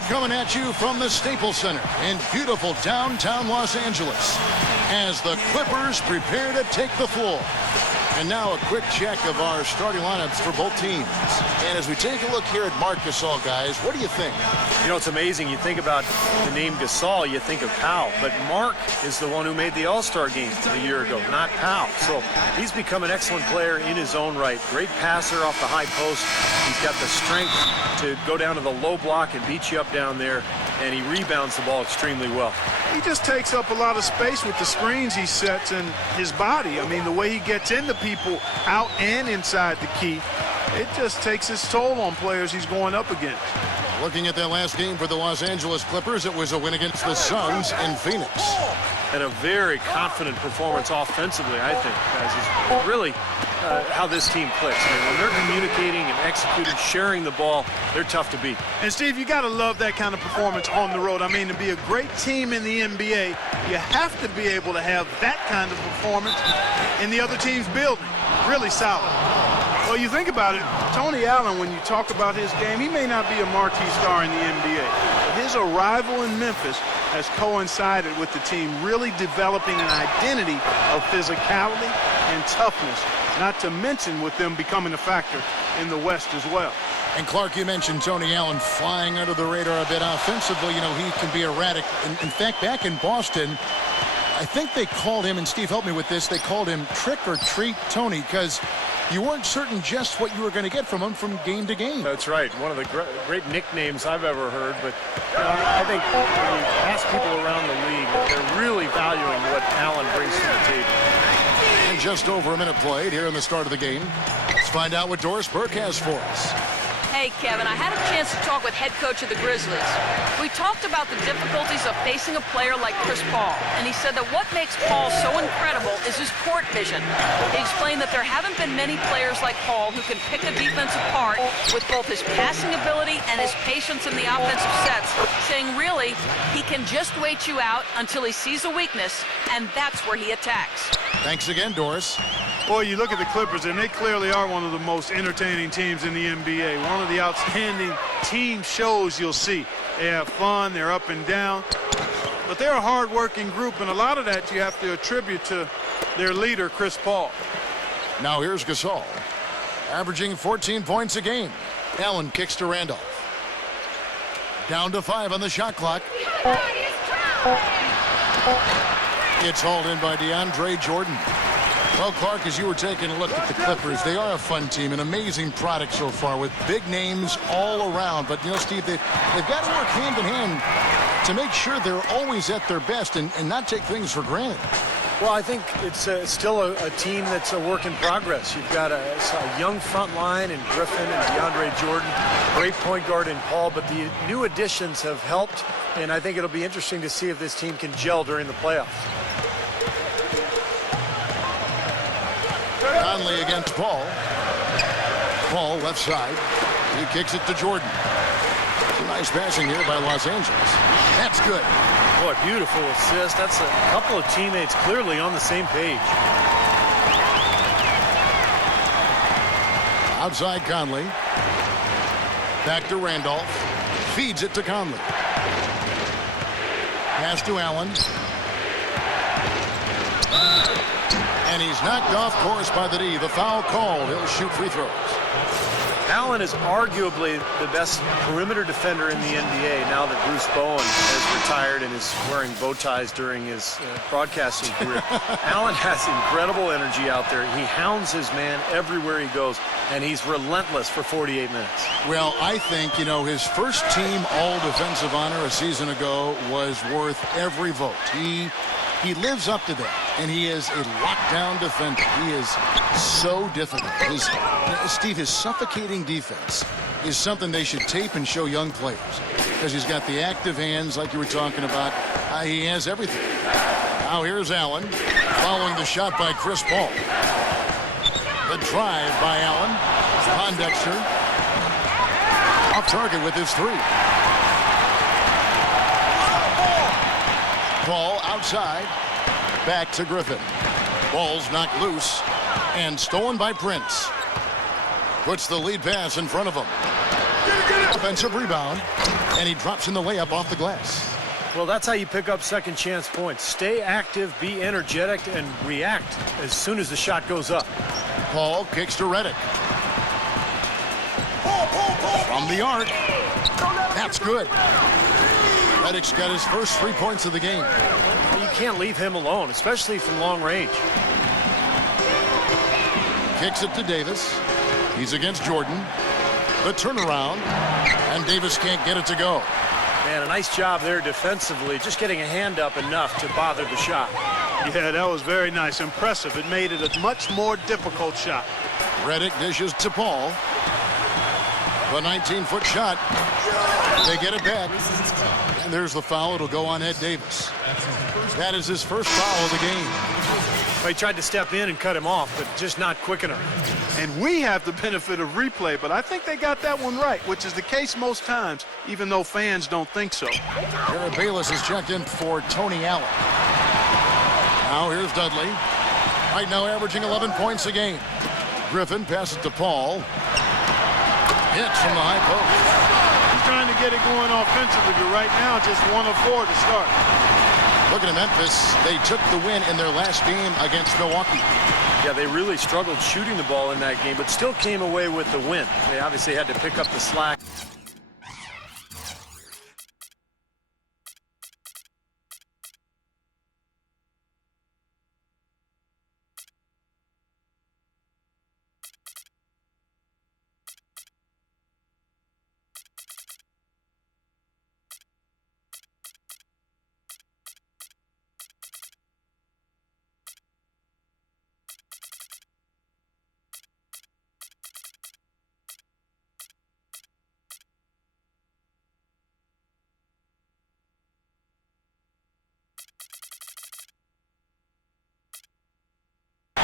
We're coming at you from the Staples Center in beautiful downtown Los Angeles as the Clippers prepare to take the floor. And now a quick check of our starting lineups for both teams. And as we take a look here at Marc Gasol, guys, what do you think? You know, it's amazing. You think about the name Gasol, you think of Powell. But Marc is the one who made the All-Star game a year ago, not Powell. So he's become an excellent player in his own right. Great passer off the high post. He's got the strength to go down to the low block and beat you up down there. And he rebounds the ball extremely well. He just takes up a lot of space with the screens he sets and his body. I mean, the way he gets into people out and inside the key, it just takes its toll on players he's going up against. Looking at that last game for the Los Angeles Clippers, it was a win against the Suns in Phoenix. And a very confident performance offensively, I think, guys, is really how this team clicks. I mean, when they're communicating and executing, sharing the ball, they're tough to beat. And, Steve, you got to love that kind of performance on the road. I mean, to be a great team in the NBA, you have to be able to have that kind of performance in the other team's building. Really solid. Well, you think about it, Tony Allen, when you talk about his game, he may not be a marquee star in the NBA. But his arrival in Memphis has coincided with the team really developing an identity of physicality and toughness, not to mention with them becoming a factor in the West as well. And Clark, you mentioned Tony Allen flying under the radar a bit offensively. You know, he can be erratic. In fact, back in Boston, I think they called him, and Steve, help me with this, they called him Trick or Treat Tony, because you weren't certain just what you were going to get from him from game to game. That's right. One of the great nicknames I've ever heard. But I think when you ask people around the league, they're really valuing what Allen brings to the table. And just over a minute played here in the start of the game. Let's find out what Doris Burke has for us. Hey, Kevin, I had a chance to talk with head coach of the Grizzlies. We talked about the difficulties of facing a player like Chris Paul, and he said that what makes Paul so incredible is his court vision. He explained that there haven't been many players like Paul who can pick a defense apart with both his passing ability and his patience in the offensive sets, saying really, he can just wait you out until he sees a weakness, and that's where he attacks. Thanks again, Doris. Boy, you look at the Clippers, and they clearly are one of the most entertaining teams in the NBA. One of the outstanding team shows you'll see. They have fun, they're up and down, but they're a hard-working group, and a lot of that you have to attribute to their leader, Chris Paul. Now here's Gasol, averaging 14 points a game. Allen kicks to Randolph. Down to 5 on the shot clock. It's hauled in by DeAndre Jordan. Well, Clark, as you were taking a look at the Clippers, they are a fun team, an amazing product so far with big names all around. But, you know, Steve, they've got to work hand in hand to make sure they're always at their best and not take things for granted. Well, I think it's still a team that's a work in progress. You've got a young front line in Griffin and DeAndre Jordan, great point guard in Paul, but the new additions have helped, and I think it'll be interesting to see if this team can gel during the playoffs. Conley against Paul. Paul left side. He kicks it to Jordan. Some nice passing here by Los Angeles. That's good. Boy, beautiful assist. That's a couple of teammates clearly on the same page. Outside Conley. Back to Randolph. Feeds it to Conley. Pass to Allen. And he's knocked off course by the D. The foul called. He'll shoot free throws. Allen is arguably the best perimeter defender in the NBA now that Bruce Bowen has retired and is wearing bow ties during his broadcasting career. Allen has incredible energy out there. He hounds his man everywhere he goes, and he's relentless for 48 minutes. Well, I think, you know, his first team all-defensive honor a season ago was worth every vote. He lives up to that, and he is a lockdown defender. He is so difficult. Steve, his suffocating defense is something they should tape and show young players because he's got the active hands like you were talking about. He has everything. Now here's Allen following the shot by Chris Paul. The drive by Allen. Pondexter off target with his three. Paul outside, back to Griffin. Ball's knocked loose and stolen by Prince. Puts the lead pass in front of him. Offensive rebound, And he drops in the layup off the glass. Well, that's how you pick up second chance points. Stay active, be energetic, and react as soon as the shot goes up. Paul kicks to Redick. From the arc. That's good. Redick's got his first 3 points of the game. You can't leave him alone, especially from long range. Kicks it to Davis. He's against Jordan. The turnaround. And Davis can't get it to go. Man, a nice job there defensively, just getting a hand up enough to bother the shot. Yeah, that was very nice. Impressive. It made it a much more difficult shot. Redick dishes to Paul. The 19-foot shot. They get it back. And there's the foul. It'll go on Ed Davis. That is his first foul of the game. Well, he tried to step in and cut him off, but just not quick enough. And we have the benefit of replay, but I think they got that one right, which is the case most times, even though fans don't think so. Jared Bayless is checked in for Tony Allen. Now here's Dudley. Right now averaging 11 points a game. Griffin passes to Paul. Hits from the high post. He's trying to get it going offensively, but right now just 1 of 4 to start. Looking at Memphis, they took the win in their last game against Milwaukee. Yeah, they really struggled shooting the ball in that game, but still came away with the win. They obviously had to pick up the slack.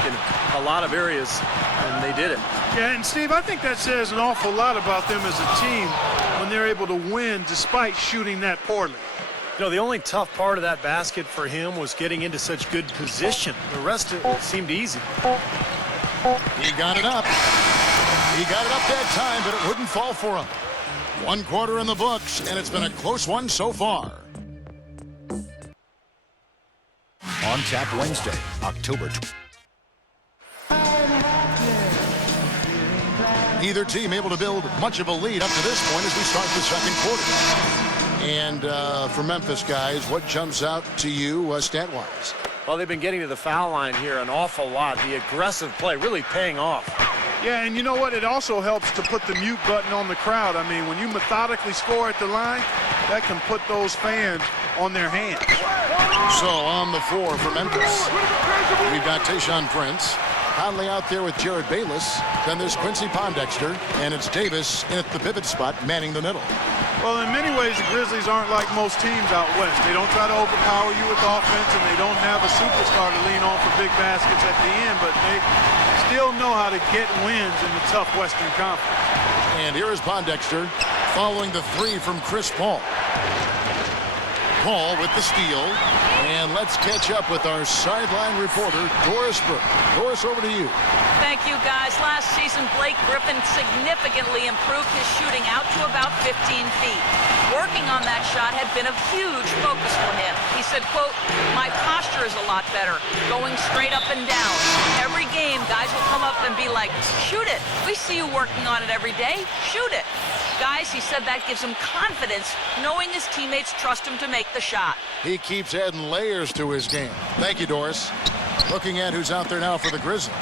In a lot of areas, and they did it. Yeah, and Steve, I think that says an awful lot about them as a team when they're able to win despite shooting that poorly. You know, the only tough part of that basket for him was getting into such good position. The rest of it seemed easy. He got it up. He got it up that time, but it wouldn't fall for him. 1 quarter in the books, and it's been a close one so far. On Tap Wednesday, October 20th. Neither team able to build much of a lead up to this point as we start the second quarter. And for Memphis guys, what jumps out to you stat-wise? Well, they've been getting to the foul line here an awful lot. The aggressive play really paying off. Yeah, and you know what? It also helps to put the mute button on the crowd. I mean, when you methodically score at the line, that can put those fans on their hands. So on the floor for Memphis, we've got Tayshaun Prince. Conley out there with Jared Bayless. Then there's Quincy Pondexter, and it's Davis in at the pivot spot, manning the middle. Well, in many ways, the Grizzlies aren't like most teams out west. They don't try to overpower you with offense, and they don't have a superstar to lean on for big baskets at the end, but they still know how to get wins in the tough Western Conference. And here is Pondexter following the 3 from Chris Paul. Paul with the steal. And let's catch up with our sideline reporter, Doris Burke. Doris, over to you. Thank you, guys. Last season, Blake Griffin significantly improved his shooting out to about 15 feet. Working on that shot had been a huge focus for him. He said, quote, "My posture is a lot better, going straight up and down. Every game, guys will come up and be like, shoot it. We see you working on it every day. Shoot it." Guys, he said that gives him confidence, knowing his teammates trust him to make the shot. He keeps adding layers to his game. Thank you, Doris. Looking at who's out there now for the Grizzlies.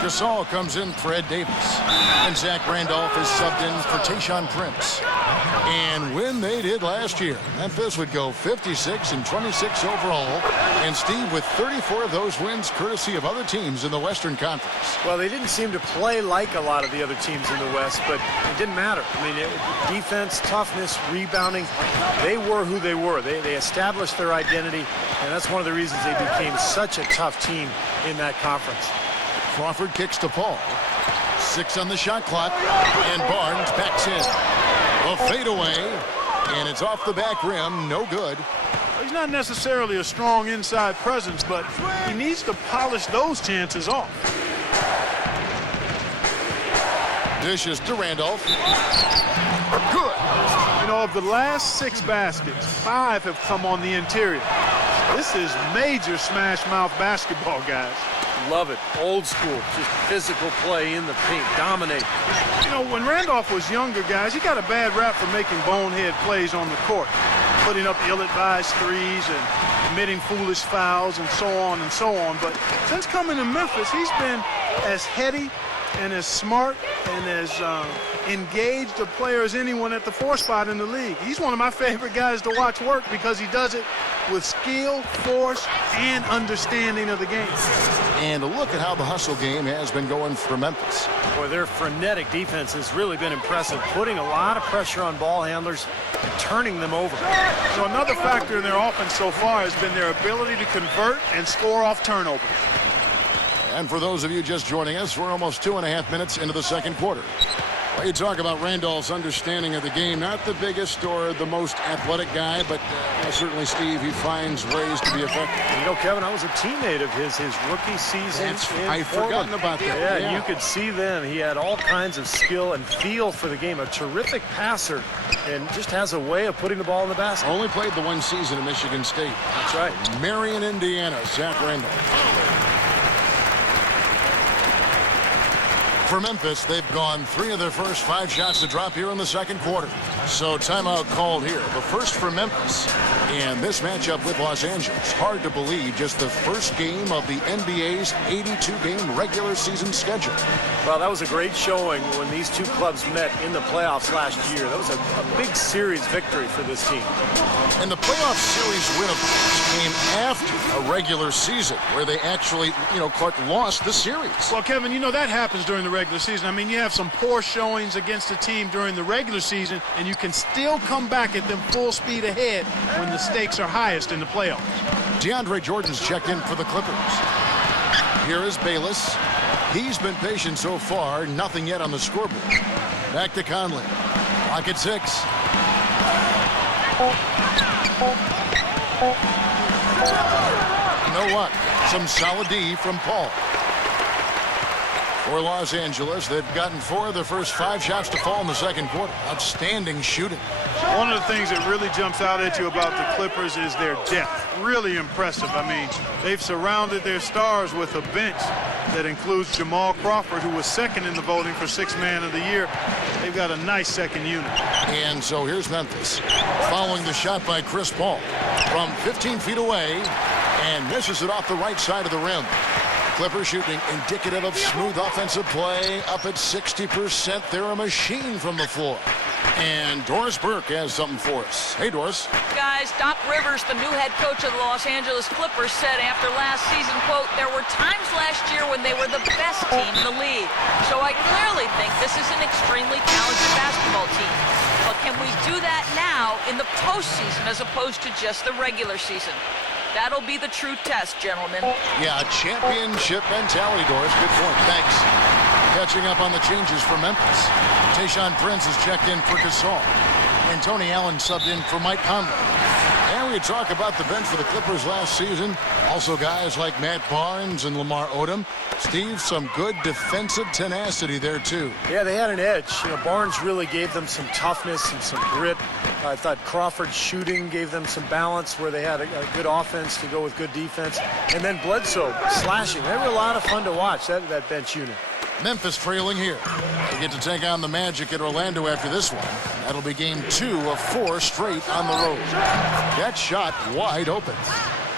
Gasol comes in for Ed Davis. And Zach Randolph is subbed in for Tayshaun Prince. And when they did last year, Memphis would go 56-26 overall. And Steve, with 34 of those wins courtesy of other teams in the Western Conference. Well, they didn't seem to play like a lot of the other teams in the West, but it didn't matter. I mean, defense, toughness, rebounding, they were who they were. They established their identity, and that's one of the reasons they became such a tough team in that conference. Crawford kicks to Paul. 6 on the shot clock, and Barnes backs in. A fadeaway, and it's off the back rim, no good. He's not necessarily a strong inside presence, but he needs to polish those chances off. Dishes to Randolph. Good. You know, of the last 6 baskets, 5 have come on the interior. This is major smash mouth basketball, guys. Love it. Old school, just physical play in the paint, dominate. You know, when Randolph was younger, guys, he got a bad rap for making bonehead plays on the court, putting up ill-advised threes and committing foolish fouls and so on and so on. But since coming to Memphis, he's been as heady and as smart and as engaged a player as anyone at the 4 spot in the league. He's one of my favorite guys to watch work because he does it with skill, force, and understanding of the game. And look at how the hustle game has been going for Memphis. Boy, their frenetic defense has really been impressive, putting a lot of pressure on ball handlers and turning them over. So another factor in their offense so far has been their ability to convert and score off turnovers. And for those of you just joining us, we're almost 2.5 minutes into the second quarter. Well, you talk about Randolph's understanding of the game. Not the biggest or the most athletic guy, but certainly, Steve, he finds ways to be effective. You know, Kevin, I was a teammate of his rookie season. I'd forgotten about that. Yeah, you could see then he had all kinds of skill and feel for the game. A terrific passer and just has a way of putting the ball in the basket. Only played the 1 season at Michigan State. That's right. Marion, Indiana, Zach Randolph. For Memphis, they've gone 3 of their first 5 shots to drop here in the second quarter. So timeout called here. The first for Memphis. And this matchup with Los Angeles. Hard to believe, just the first game of the NBA's 82-game regular season schedule. Well, that was a great showing when these two clubs met in the playoffs last year. That was a big series victory for this team. And the playoff series win, of course, came after a regular season where they actually, Clark lost the series. Well, Kevin, that happens during the regular season. I mean, you have some poor showings against a team during the regular season, and you can still come back at them full speed ahead when the stakes are highest in the playoffs. DeAndre Jordan's checked in for the Clippers. Here is Bayless. He's been patient so far, nothing yet on the scoreboard. Back to Conley. Clock at 6. You know what? Some solid D from Paul. For Los Angeles, they've gotten 4 of their first 5 shots to fall in the second quarter. Outstanding shooting. One of the things that really jumps out at you about the Clippers is their depth. Really impressive. I mean, they've surrounded their stars with a bench that includes Jamal Crawford, who was second in the voting for 6th Man of the Year. They've got a nice second unit. And so here's Memphis following the shot by Chris Paul from 15 feet away and misses it off the right side of the rim. Clippers shooting indicative of smooth offensive play, up at 60%. They're a machine from the floor. And Doris Burke has something for us. Hey, Doris. Guys, Doc Rivers, the new head coach of the Los Angeles Clippers, said after last season, quote, "There were times last year when they were the best team in the league. So I clearly think this is an extremely talented basketball team. But can we do that now in the postseason as opposed to just the regular season? That'll be the true test, gentlemen." Yeah, championship mentality, Doris. Good point. Thanks. Catching up on the changes for Memphis. Tayshaun Prince has checked in for Gasol. And Tony Allen subbed in for Mike Conley. And we talk about the bench for the Clippers last season. Also guys like Matt Barnes and Lamar Odom. Steve, some good defensive tenacity there, too. Yeah, they had an edge. Barnes really gave them some toughness and some grit. I thought Crawford's shooting gave them some balance where they had a good offense to go with good defense. And then Bledsoe slashing. They were a lot of fun to watch, that bench unit. Memphis trailing here. They get to take on the Magic at Orlando after this one. That'll be game 2 of 4 straight on the road. That shot wide open.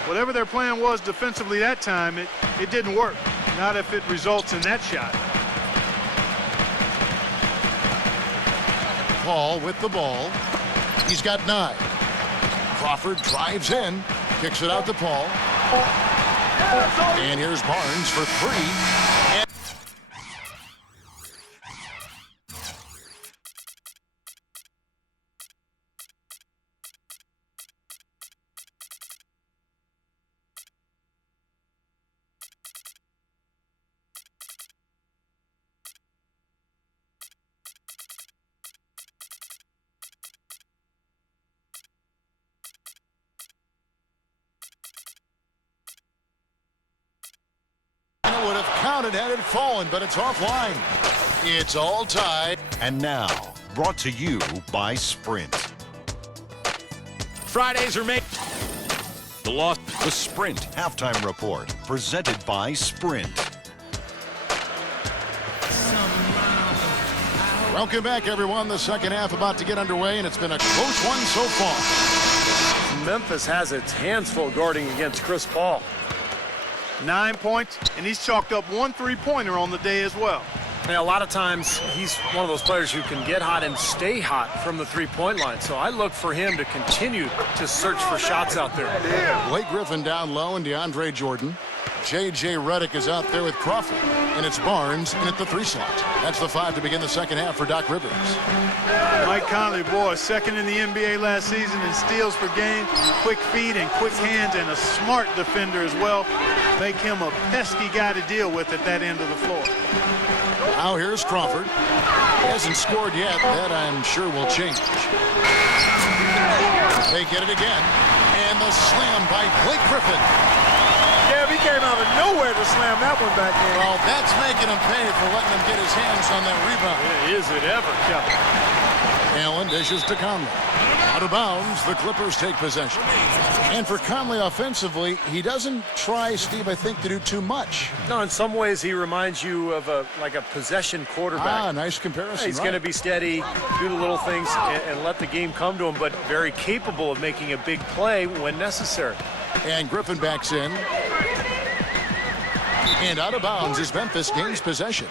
Whatever their plan was defensively that time, it didn't work. Not if it results in that shot. Paul with the ball. He's got 9. Crawford drives in, kicks it out to Paul. And here's Barnes for 3. And would have counted had it fallen, but it's offline. It's all tied. And now, brought to you by Sprint. Fridays are made. The loss. The Sprint Halftime Report, presented by Sprint. Welcome back, everyone. The second half about to get underway, and it's been a close one so far. Memphis has its hands full guarding against Chris Paul. 9 points, and he's chalked up 1 3-pointer on the day as well. And a lot of times, he's one of those players who can get hot and stay hot from the three-point line. So I look for him to continue to search for shots out there. Blake Griffin down low and DeAndre Jordan. J.J. Redick is out there with Crawford. And it's Barnes in at the 3 slot. That's the 5 to begin the second half for Doc Rivers. Mike Conley, boy, second in the NBA last season in steals per game, quick feet and quick hands, and a smart defender as well. Make him a pesky guy to deal with at that end of the floor. Now here's Crawford. He hasn't scored yet. That, I'm sure, will change. They get it again. And the slam by Blake Griffin. Yeah, he came out of nowhere to slam that one back in. Well, that's making him pay for letting him get his hands on that rebound. Is it ever, Kevin? Allen dishes to Conley. Out of bounds, the Clippers take possession. And for Conley offensively, he doesn't try, Steve, I think, to do too much. No, in some ways he reminds you of like a possession quarterback. Ah, nice comparison. He's going to be steady, do the little things, and let the game come to him, but very capable of making a big play when necessary. And Griffin backs in. And out of bounds as Memphis gains possession.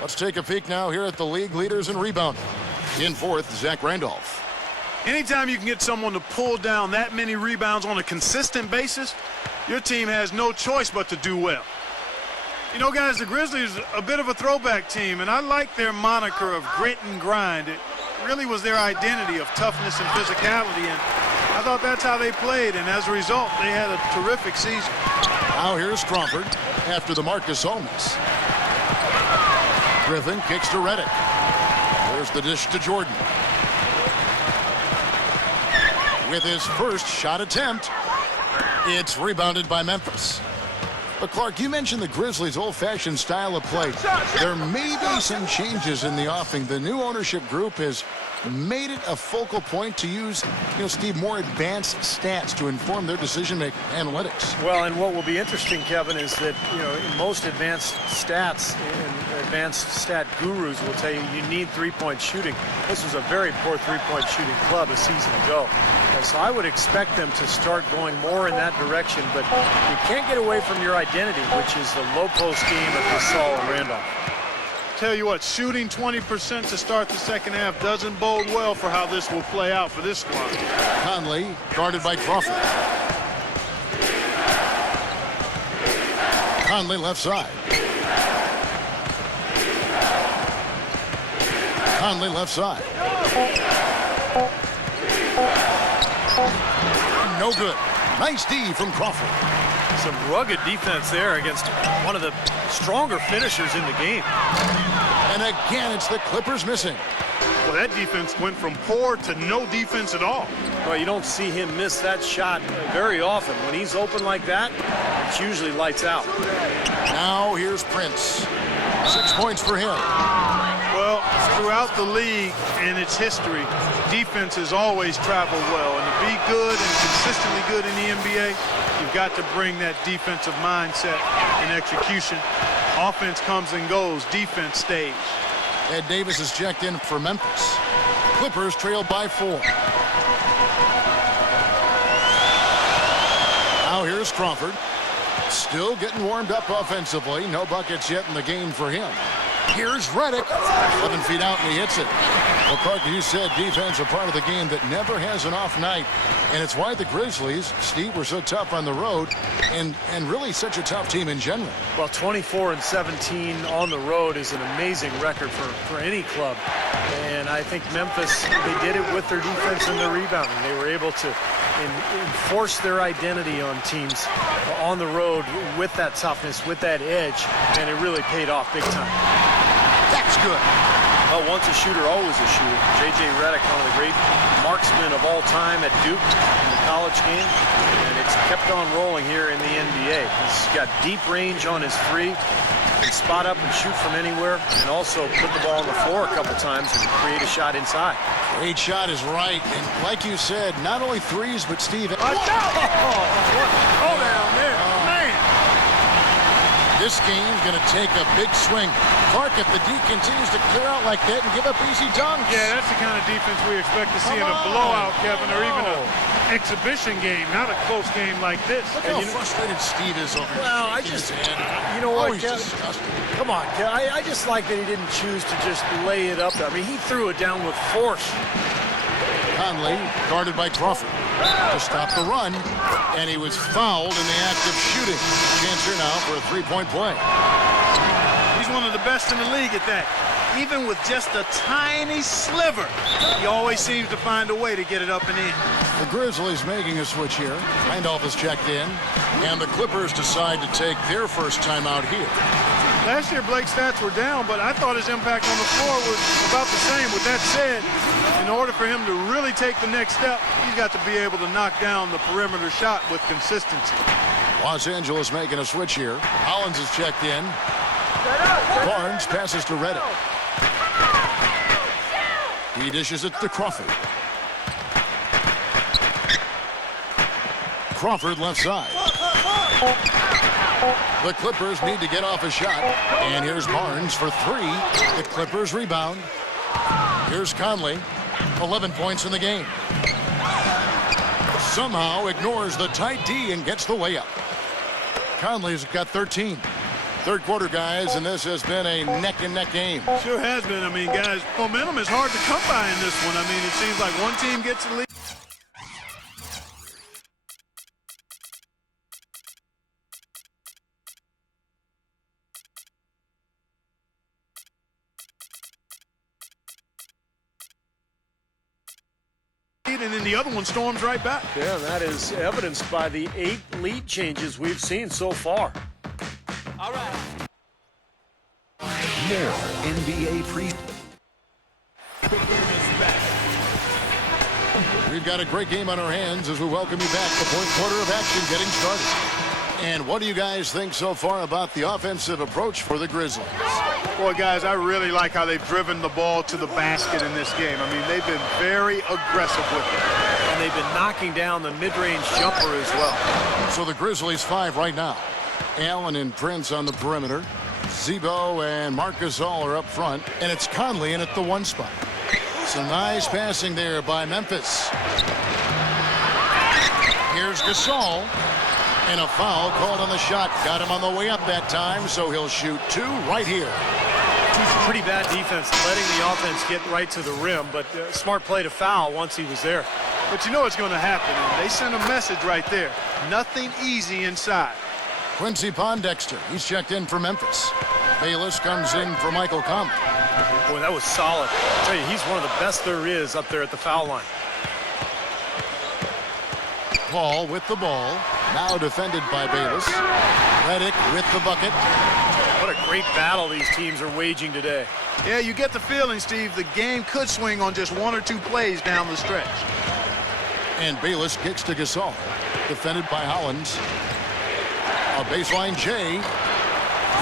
Let's take a peek now here at the league leaders in rebounding. In fourth, Zach Randolph. Anytime you can get someone to pull down that many rebounds on a consistent basis, your team has no choice but to do well. You know, guys, the Grizzlies are a bit of a throwback team, and I like their moniker of grit and grind. It really was their identity of toughness and physicality, and I thought that's how they played, and as a result, they had a terrific season. Now here's Crawford after the Marcus Holmes. Griffin kicks to Redick. There's the dish to Jordan. With his first shot attempt, it's rebounded by Memphis. But Clark, you mentioned the Grizzlies' old-fashioned style of play. There may be some changes in the offing. The new ownership group has made it a focal point to use, Steve, more advanced stats to inform their decision-making analytics. Well, and what will be interesting, Kevin, is that, in most advanced stats and advanced stat gurus will tell you you need three-point shooting. This was a very poor three-point shooting club a season ago. And so I would expect them to start going more in that direction, but you can't get away from your identity, which is the low-post game of Gasol and Randolph. Tell you what, shooting 20% to start the second half doesn't bode well for how this will play out for this squad. Conley guarded by Crawford. Conley left side. Conley left side. No good. Nice D from Crawford. Some rugged defense there against one of the stronger finishers in the game. And again, it's the Clippers missing. Well, that defense went from poor to no defense at all. Well, you don't see him miss that shot very often. When he's open like that, it's usually lights out. Now here's Prince. 6 points for him. Well, throughout the league and its history, defense has always traveled well. And to be good and consistently good in the NBA, you've got to bring that defensive mindset and execution. Offense comes and goes. Defense stays. Ed Davis is checked in for Memphis. Clippers trail by 4. Now here's Crawford. Still getting warmed up offensively. No buckets yet in the game for him. Here's Redick. 11 feet out and he hits it. Well, Clark, you said defense a part of the game that never has an off night. And it's why the Grizzlies, Steve, were so tough on the road and really such a tough team in general. Well, 24-17 on the road is an amazing record for any club. And I think Memphis, they did it with their defense and their rebounding. They were able to enforce their identity on teams on the road with that toughness, with that edge, and it really paid off big time. That's good. Well, once a shooter, always a shooter. J.J. Redick, one of the great marksmen of all time at Duke in the college game. And it's kept on rolling here in the NBA. He's got deep range on his three. Can spot up and shoot from anywhere, and also put the ball on the floor a couple times and create a shot inside. Great shot is right. And like you said, not only threes, but Steve. Watch out! Oh, down there. Man. This game's going to take a big swing. Clark, if the D continues to clear out like that and give up easy dunks. Yeah, that's the kind of defense we expect to see in a blowout, Kevin, or even an exhibition game, not a close game like this. Look how frustrated Steve is over here. Well, you know what, he's Kevin? disgusting. Come on, Kevin. I just like that he didn't choose to just lay it up there. I mean, he threw it down with force. Conley guarded by Crawford to stop the run, and he was fouled in the act of shooting. Chance here now for a three-point play. He's one of the best in the league at that. Even with just a tiny sliver, he always seems to find a way to get it up and in. The Grizzlies making a switch here. Randolph is checked in, and the Clippers decide to take their first time out here. Last year, Blake's stats were down, but I thought his impact on the floor was about the same. With that said, in order for him to really take the next step, he's got to be able to knock down the perimeter shot with consistency. Los Angeles making a switch here. Hollins is checked in. Barnes passes to Redick. He dishes it to Crawford. Crawford left side. The Clippers need to get off a shot. And here's Barnes for three. The Clippers rebound. Here's Conley. 11 points in the game. Somehow ignores the tight D and gets the layup. Conley's got 13. Third quarter, guys, and this has been a neck-and-neck game. Sure has been. I mean, guys, momentum is hard to come by in this one. I mean, it seems like one team gets the lead. And then the other one storms right back. Yeah, that is evidenced by the 8 lead changes we've seen so far. All right. More NBA pre. We've got a great game on our hands as we welcome you back. The fourth quarter of action getting started. And what do you guys think so far about the offensive approach for the Grizzlies? Boy, guys, I really like how they've driven the ball to the basket in this game. I mean, they've been very aggressive with it. And they've been knocking down the mid-range jumper as well. So the Grizzlies 5 right now. Allen and Prince on the perimeter. Zebo and Marcus All are up front. And it's Conley in at the 1 spot. Some nice passing there by Memphis. Here's Gasol. And a foul called on the shot. Got him on the way up that time, so he'll shoot 2 right here. Pretty bad defense, letting the offense get right to the rim, but smart play to foul once he was there. But you know what's going to happen. They sent a message right there. Nothing easy inside. Quincy Pondexter, he's checked in for Memphis. Bayless comes in for Michael Conley. Boy, that was solid. I tell you, he's one of the best there is up there at the foul line. Paul with the ball. Now defended by Bayless. Redick with the bucket. What a great battle these teams are waging today. Yeah, you get the feeling, Steve, the game could swing on just 1 or 2 plays down the stretch. And Bayless kicks to Gasol. Defended by Hollins. A baseline J.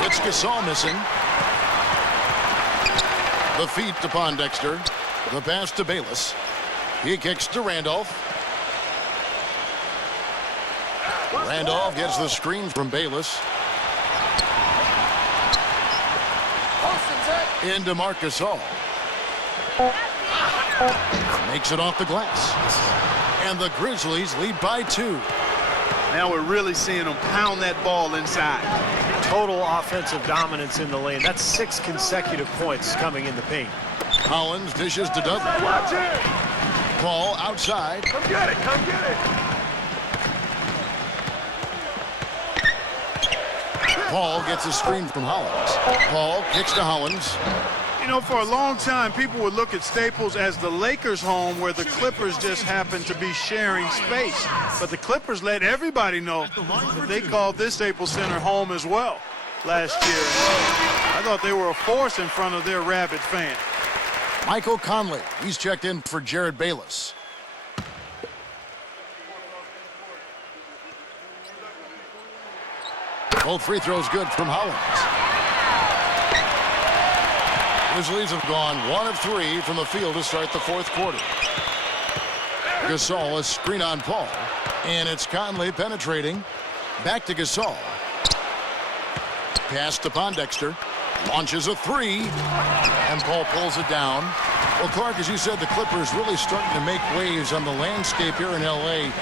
It's Gasol missing. The feed to Pondexter. The pass to Bayless. He kicks to Randolph. Randolph gets the screen from Bayless. Into Marcus All. Makes it off the glass. And the Grizzlies lead by 2. Now we're really seeing them pound that ball inside. Total offensive dominance in the lane. That's 6 consecutive points coming in the paint. Hollins dishes to Dudley. Paul outside. Come get it, come get it. Paul gets a screen from Hollins. Paul kicks to Hollins. You know, for a long time, people would look at Staples as the Lakers' home where the Clippers just happened to be sharing space. But the Clippers let everybody know that they called this Staples Center home as well last year. I thought they were a force in front of their rabid fans. Michael Conley, he's checked in for Jared Bayless. Both free throws good from Hollins. Grizzlies have gone 1 of 3 from the field to start the fourth quarter. Gasol, a screen on Paul. And it's Conley penetrating. Back to Gasol. Pass to Pondexter. Launches a 3. And Paul pulls it down. Well, Clark, as you said, the Clippers really starting to make waves on the landscape here in L.A.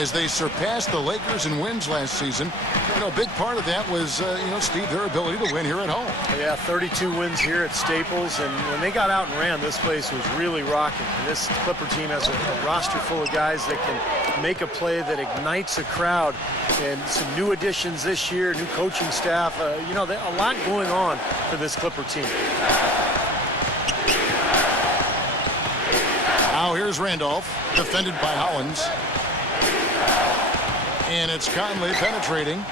as they surpassed the Lakers in wins last season. You know, a big part of that was, Steve, their ability to win here at home. Yeah, 32 wins here at Staples, and when they got out and ran, this place was really rocking. And this Clipper team has a roster full of guys that can make a play that ignites a crowd, and some new additions this year, new coaching staff. A lot going on for this Clipper team. Now here's Randolph, defended by Hollins. And it's Conley penetrating.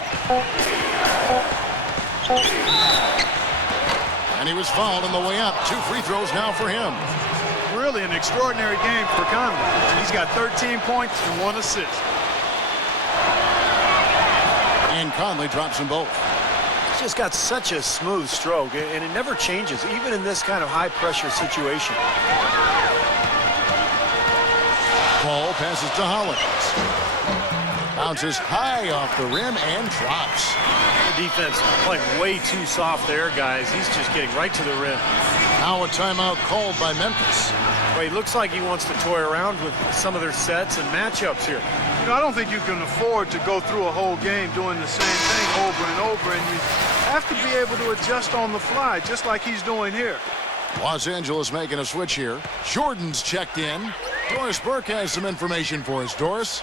And he was fouled on the way up. 2 free throws now for him. Really an extraordinary game for Conley. He's got 13 points and 1 assist. And Conley drops them both. He's just got such a smooth stroke, and it never changes, even in this kind of high-pressure situation. Paul passes to Hollins. Bounces high off the rim and drops. The defense playing way too soft there, guys. He's just getting right to the rim. Now a timeout called by Memphis. Well, he looks like he wants to toy around with some of their sets and matchups here. I don't think you can afford to go through a whole game doing the same thing over and over, and you have to be able to adjust on the fly, just like he's doing here. Los Angeles making a switch here. Jordan's checked in. Doris Burke has some information for us. Doris?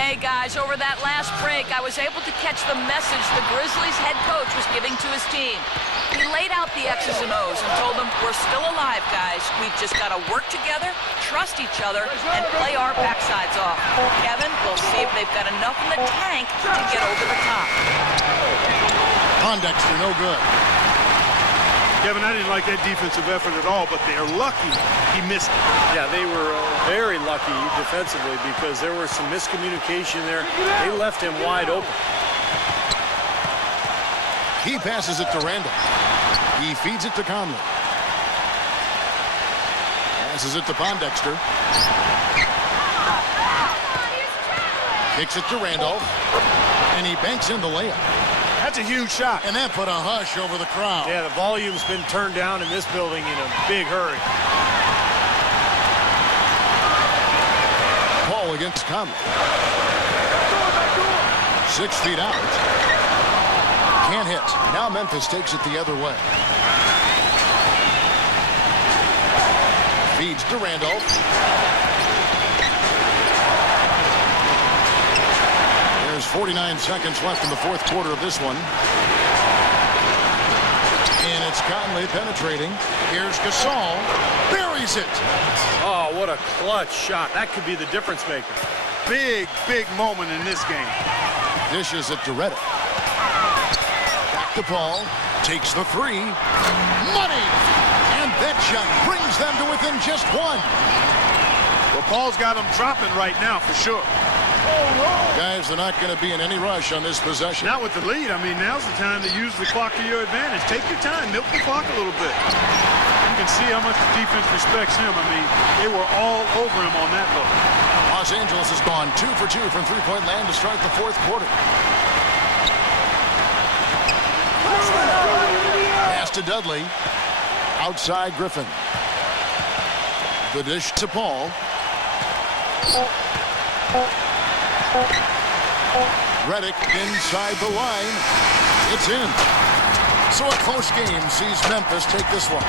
Hey, guys, over that last break, I was able to catch the message the Grizzlies head coach was giving to his team. He laid out the X's and O's and told them, we're still alive, guys. We've just got to work together, trust each other, and play our backsides off. Kevin, we'll see if they've got enough in the tank to get over the top. Pondexter, no good. Kevin, I didn't like that defensive effort at all, but they're lucky he missed it. Yeah, they were very lucky defensively because there was some miscommunication there. They left him wide open. He passes it to Randall. He feeds it to Conley. Passes it to Pondexter. Kicks it to Randolph. And he banks in the layup. That's a huge shot. And that put a hush over the crowd. Yeah, the volume's been turned down in this building in a big hurry. Paul against Conley. 6 feet out. Can't hit. Now Memphis takes it the other way. Feeds to Randolph. There's 49 seconds left in the fourth quarter of this one. And it's Conley penetrating. Here's Gasol. Buries it. Oh, what a clutch shot. That could be the difference maker. Big, big moment in this game. Dishes it to Reddick. Back to Paul. Takes the 3. Money! And that shot brings them to within just 1. Well, Paul's got them dropping right now for sure. Guys, they're not going to be in any rush on this possession. Not with the lead. I mean, now's the time to use the clock to your advantage. Take your time. Milk the clock a little bit. You can see how much the defense respects him. I mean, they were all over him on that look. Los Angeles has gone 2 for 2 from three-point land to start the fourth quarter. Pass to Dudley. Outside Griffin. The dish to Paul. Reddick inside the line. It's in. So a close game sees Memphis take this one.